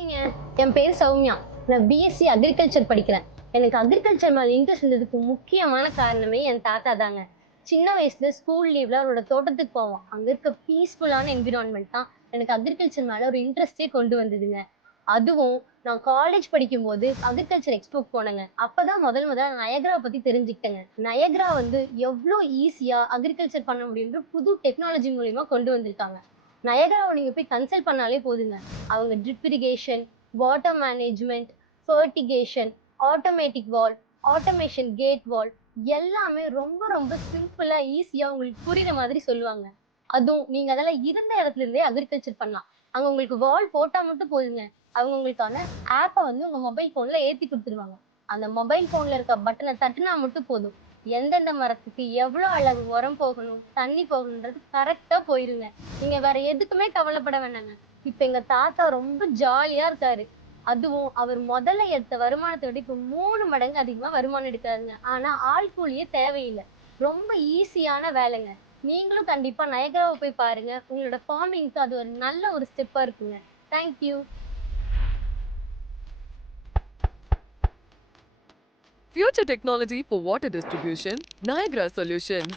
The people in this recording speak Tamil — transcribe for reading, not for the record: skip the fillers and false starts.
ஹாய்ங்க, என் பேர் சௌமியா. நான் பிஎஸ்சி அக்ரிகல்ச்சர் படிக்கிறேன். எனக்கு அக்ரிகல்ச்சர் மேலே இன்ட்ரெஸ்ட் இருந்ததுக்கு முக்கியமான காரணமே என் தாத்தா தாங்க. சின்ன வயசுல ஸ்கூல் லீவ்ல அவரோட தோட்டத்துக்கு போவோம். அங்க இருக்க பீஸ்ஃபுல்லான என்விரான்மெண்ட் தான் எனக்கு அக்ரிகல்ச்சர் மேல ஒரு இன்ட்ரெஸ்டே கொண்டு வந்ததுங்க. அதுவும் நான் காலேஜ் படிக்கும்போது அக்ரிகல்ச்சர் எக்ஸ்போக்கு போனேங்க. அப்பதான் முதல்ல நயக்ராவை பத்தி தெரிஞ்சுக்கிட்டேங்க. நயக்ரா வந்து எவ்வளோ ஈஸியா அக்ரிகல்ச்சர் பண்ண முடியுன்ற புது டெக்னாலஜி மூலியமா கொண்டு வந்திருக்காங்க. நயகராவை நீங்க போய் கன்சல்ட் பண்ணாலே போதுங்க. அவங்க drip irrigation, water management, fertigation, automatic valve, automation gate valve எல்லாமே ரொம்ப ரொம்ப சிம்பிளா ஈஸியா உங்களுக்கு புரியுற மாதிரி சொல்லுவாங்க. அதுவும் நீங்க அதெல்லாம் இருந்த இடத்துல இருந்தே அக்ரிகல்ச்சர் பண்ணலாம். அங்க உங்களுக்கு வால் போட்டா மட்டும் போதுங்க. அவங்க உங்களுக்கான ஆப்பை வந்து உங்க மொபைல் போன்ல ஏத்தி கொடுத்துருவாங்க. அந்த மொபைல் போன்ல இருக்க பட்டனை தட்டுனா மட்டும் போதும். எந்தெந்த மரத்துக்கு எவ்வளோ அளவு உரம் போகணும், தண்ணி போகணுன்றது கரெக்டா போயிருங்க. நீங்க வேற எதுக்குமே கவலைப்பட வேண்டாங்க. இப்ப எங்க தாத்தா ரொம்ப ஜாலியா இருக்காரு. அதுவும் அவர் முதல்ல எடுத்த வருமானத்தை விட இப்ப 3 மடங்கு அதிகமா வருமானம் எடுக்காருங்க. ஆனா ஆள் கூலியே தேவையில்லை. ரொம்ப ஈஸியான வேலைங்க. நீங்களும் கண்டிப்பா நயகராவை போய் பாருங்க. உங்களோட ஃபார்மிங்க்கு அது ஒரு நல்ல ஒரு ஸ்டெப்பா இருக்குங்க. Thank you. Future technology for water distribution, Niagara Solutions.